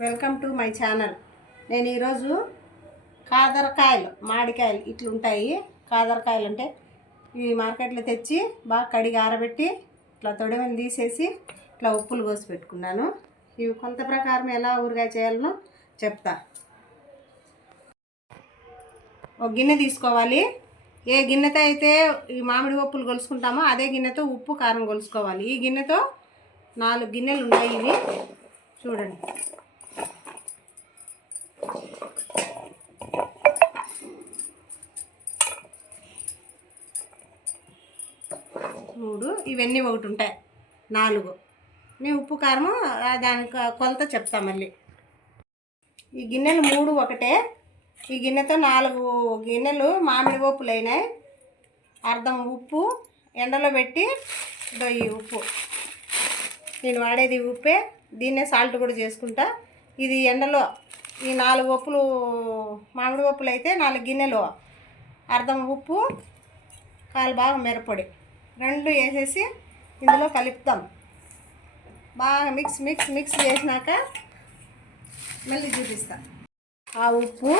Welcome to my channel. నేను ఈరోజు కాదరకాయలు మామిడికాయలు ఇట్లుంటాయి. కాదరకాయలు అంటే ఇవి మార్కెట్లో తెచ్చి బాగా కడిగి ఆరబెట్టి ఇట్లా తొడిమని తీసేసి ఇట్లా ఉప్పులు కోసి పెట్టుకున్నాను. ఇవి కొంత ప్రకారం ఎలా ఊరగాయ చేయాలనో చెప్తా. ఒక గిన్నె తీసుకోవాలి. ఏ గిన్నెతో అయితే ఈ మామిడి ఉప్పులు కొలుసుకుంటామో అదే గిన్నెతో ఉప్పు కారం కొలుసుకోవాలి. ఈ గిన్నెతో నాలుగు గిన్నెలు ఉన్నాయి ఇవి. చూడండి. ఇవన్నీ ఒకటి ఉంటాయి నాలుగు. నేను ఉప్పు కారము దానికి కొలత చెప్తా మళ్ళీ. ఈ గిన్నెలు మూడు ఒకటే. ఈ గిన్నెతో నాలుగు గిన్నెలు మామిడి ఓపులు అయినాయి అర్ధం ఉప్పు ఎండలో పెట్టి ఇదో ఈ ఉప్పు. నేను వాడేది ఉప్పే. దీన్నే సాల్ట్ కూడా చేసుకుంటా. ఇది ఎండలో ఈ నాలుగు ఉప్పులు మామిడి ఉప్పులు అయితే నాలుగు గిన్నెలు. అర్ధం ఉప్పు కాలు బాగా మిరపొడి. రెండు వేసేసి ఇందులో కలుపుతాం. బాగా మిక్స్ మిక్స్ మిక్స్ చేసినాక మళ్ళీ చూపిస్తాం. ఆ ఉప్పు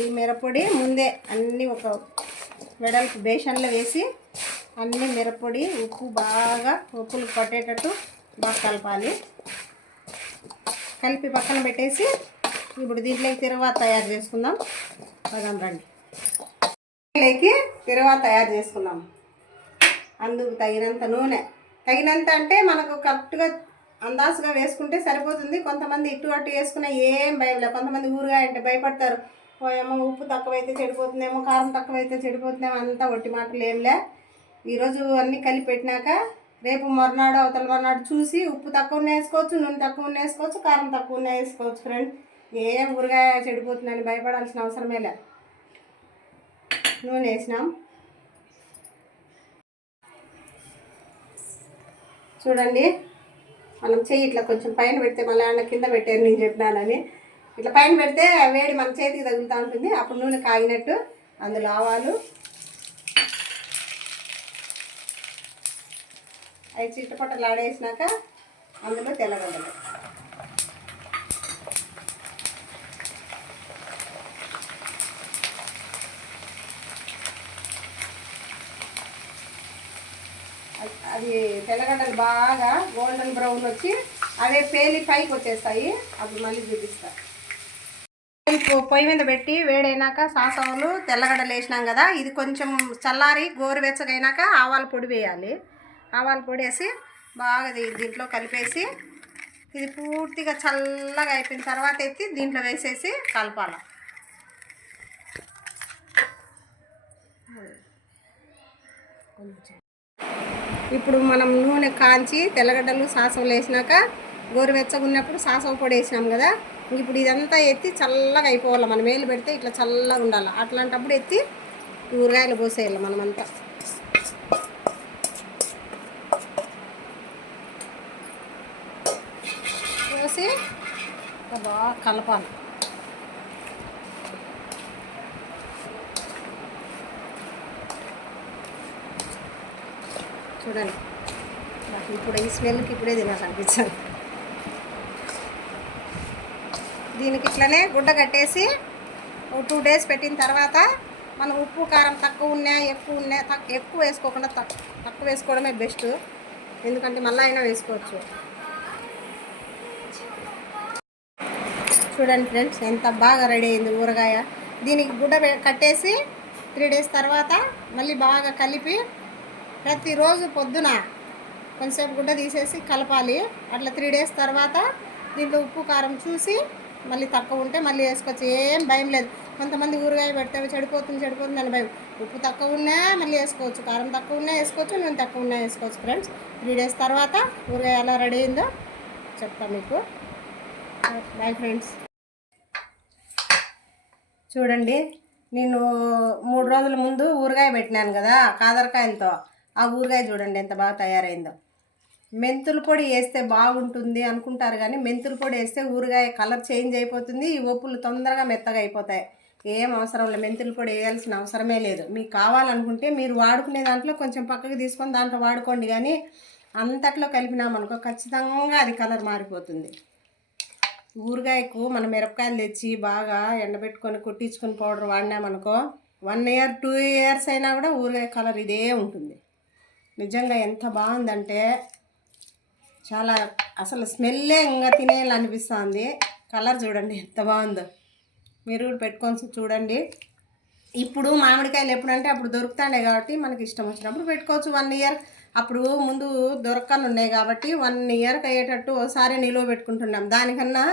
ఈ మిరపొడి ముందే అన్నీ ఒక వెడల్పు బేషన్లో వేసి అన్ని మిరపొడి ఉప్పు బాగా ఉప్పులు కొట్టేటట్టు బాగా కలపాలి. కలిపి పక్కన పెట్టేసి ఇప్పుడు దీంట్లోకి తిరగ తయారు చేసుకుందాం. పదాం రండి దీంట్లోకి తిరగ తయారు చేసుకుందాం. అందుకు తగినంత నూనె. తగినంత అంటే మనకు కరెక్ట్గా అందాసుగా వేసుకుంటే సరిపోతుంది. కొంతమంది ఇటు అటు వేసుకున్న ఏం భయం లేదు. కొంతమంది ఊరుగా అంటే భయపడతారు ఏమో ఉప్పు తక్కువైతే చెడిపోతుందేమో కారం తక్కువైతే చెడిపోతుందేమో అంతా ఒట్టి మాటలు ఏంలే ఈరోజు అన్నీ కలిపి పెట్టినాక రేపు మర్నాడు అవతల మర్నాడు చూసి ఉప్పు తక్కువ వేసుకోవచ్చు నూనె తక్కువ వేసుకోవచ్చు కారం తక్కువ వేసుకోవచ్చు ఫ్రెండ్ ఏం ఊరగాయ చెడిపోతుందని భయపడాల్సిన అవసరమే లే. నూనె వేసినాం. చూడండి. మనం చేయి ఇట్లా కొంచెం పైన పెడితే మళ్ళీ ఆయన కింద పెట్టారు నేను చెప్పినానని. ఇట్లా పైన పెడితే వేడి మన చేతికి తగులుతూ ఉంటుంది. అప్పుడు నూనె కాగినట్టు అందులో ఆవాలు. అవి చిట్టపట్టలు ఆడేసినాక అందులో తెల్లగడ్డలు. అది- తెల్లగడ్డలు బాగా గోల్డెన్ బ్రౌన్ వచ్చి అదే పేలి పైకి వచ్చేస్తాయి. అప్పుడు మళ్ళీ చూపిస్తా. పొయ్యి మీద పెట్టి వేడైనాక సాసవులు తెల్లగడ్డలు వేసినాం కదా ఇది కొంచెం చల్లారి గోరువెచ్చగైనాక ఆవాల పొడి వేయాలి. ఆవాల పొడి వేసి బాగా దీంట్లో కలిపేసి ఇది పూర్తిగా చల్లగా అయిపోయిన తర్వాత ఎత్తి దీంట్లో వేసేసి కలపాలి. ఇప్పుడు మనం నూనె కాంచి తెల్లగడ్డలు సాసవలు వేసినాక గోరువెచ్చగా ఉన్నప్పుడు సాసవ పొడి వేసినాం కదా. ఇప్పుడు ఇదంతా ఎత్తి చల్లగా అయిపోవాలి. మనం వేలు పెడితే ఇట్లా చల్లగా ఉండాలి. అట్లాంటప్పుడు ఎత్తి ఊరగాయలు పోసేయాలి మనమంతా. పోసి బాగా కలపాలి. చూడండి. నాకు ఇప్పుడు ఈ స్మెల్కి ఇప్పుడే తినాలనిపించాను దీనికి ఇట్లనే గుడ్డ కట్టేసి ఒక టూ డేస్ పెట్టిన తర్వాత మనం ఉప్పు కారం తక్కువ ఉన్నా ఎక్కువ ఉన్నా తక్కువ ఎక్కువ వేసుకోకుండా తక్కువ తక్కువ వేసుకోవడమే బెస్ట్. ఎందుకంటే మళ్ళీ అయినా వేసుకోవచ్చు. చూడండి ఫ్రెండ్స్ ఎంత బాగా రెడీ అయింది ఊరగాయ. దీనికి గుడ్డ కట్టేసి త్రీ డేస్ తర్వాత మళ్ళీ బాగా కలిపి ప్రతిరోజు పొద్దున కొంచెంసేపు గుడ్డ తీసేసి కలపాలి. అట్లా త్రీ డేస్ తర్వాత దీంట్లో ఉప్పు కారం చూసి మళ్ళీ తక్కువ ఉంటే మళ్ళీ వేసుకోవచ్చు. ఏం భయం లేదు. కొంతమంది ఊరగాయ పెడితే చెడిపోతుంది చెడిపోతుంది అని భయం. ఉప్పు తక్కువ ఉన్నా మళ్ళీ వేసుకోవచ్చు. కారం తక్కువ ఉన్నా వేసుకోవచ్చు. నూనె తక్కువ ఉన్నా వేసుకోవచ్చు ఫ్రెండ్స్ త్రీ డేస్ తర్వాత ఊరగాయ ఎలా రెడీ అయిందో చెప్తాను మీకు. బాయ్ ఫ్రెండ్స్ చూడండి నేను మూడు రోజుల ముందు ఊరగాయ పెట్టినాను కదా కాదరకాయలతో. ఆ ఊరగాయ చూడండి ఎంత బాగా తయారైందో. మెంతుల పొడి వేస్తే బాగుంటుంది అనుకుంటారు కానీ మెంతుల పొడి వేస్తే ఊరగాయ కలర్ చేంజ్ అయిపోతుంది ఈ ఒప్పులు తొందరగా మెత్తగా అయిపోతాయి. ఏం అవసరం లేదు మెంతుల పొడి వేయాల్సిన అవసరమే లేదు. మీకు కావాలనుకుంటే మీరు వాడుకునే దాంట్లో కొంచెం పక్కకు తీసుకొని దాంట్లో వాడుకోండి కానీ అంతట్లో కలిపినామనుకో ఖచ్చితంగా అది కలర్ మారిపోతుంది. ఊరగాయకు మన మిరపకాయలు తెచ్చి బాగా ఎండబెట్టుకొని కుట్టించుకుని పౌడర్ వాడినామనుకో వన్ ఇయర్ టూ ఇయర్స్ అయినా కూడా ఊరగాయ కలర్ ఇదే ఉంటుంది. నిజంగా ఎంత బాగుందంటే చాలా అసలు స్మెల్లే ఇంకా తినేయాలనిపిస్తుంది. కలర్ చూడండి ఎంత బాగుందో. మీరు కూడా పెట్టుకొని చూడండి. ఇప్పుడు మామిడికాయలు ఎప్పుడంటే అప్పుడు దొరుకుతాయి కాబట్టి మనకి ఇష్టం వచ్చినప్పుడు పెట్టుకోవచ్చు. వన్ ఇయర్ అప్పుడు ముందు దొరకని ఉన్నాయి కాబట్టి వన్ ఇయర్కి అయ్యేటట్టు ఒకసారి నిలువ పెట్టుకుంటున్నాం. దానికన్నా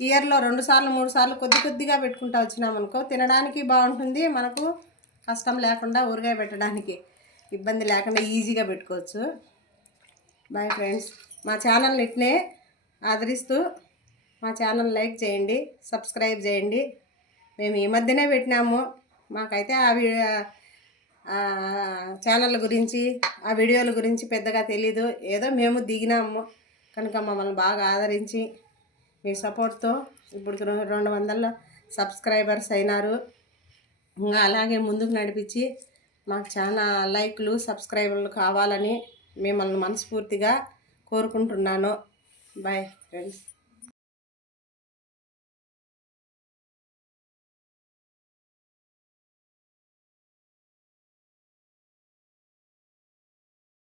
ఇయర్లో రెండు సార్లు మూడు సార్లు కొద్ది కొద్దిగా పెట్టుకుంటా వచ్చినాం అనుకో తినడానికి బాగుంటుంది. మనకు కష్టం లేకుండా ఊరగాయ పెట్టడానికి. ఇబ్బంది లేకుండా ఈజీగా పెట్టుకోవచ్చు. బాయ్ ఫ్రెండ్స్ మా ఛానల్ ఇట్నే ఆదరిస్తూ మా ఛానల్ లైక్ చేయండి సబ్స్క్రైబ్ చేయండి. మేము ఈ మధ్యనే పెట్టినాము. మాకైతే ఆ వీ- ఛానల్ గురించి ఆ వీడియోల గురించి పెద్దగా తెలీదు. ఏదో మేము దిగినాము. కనుక మమ్మల్ని బాగా ఆదరించి మీ సపోర్ట్తో ఇప్పుడు రెండు వందల సబ్స్క్రైబర్స్ అయినారు. ఇంకా అలాగే ముందుకు నడిపించి మాకు చాలా లైక్లు సబ్స్క్రైబర్లు కావాలని మిమ్మల్ని మనస్ఫూర్తిగా కోరుకుంటున్నాను. Bye friends.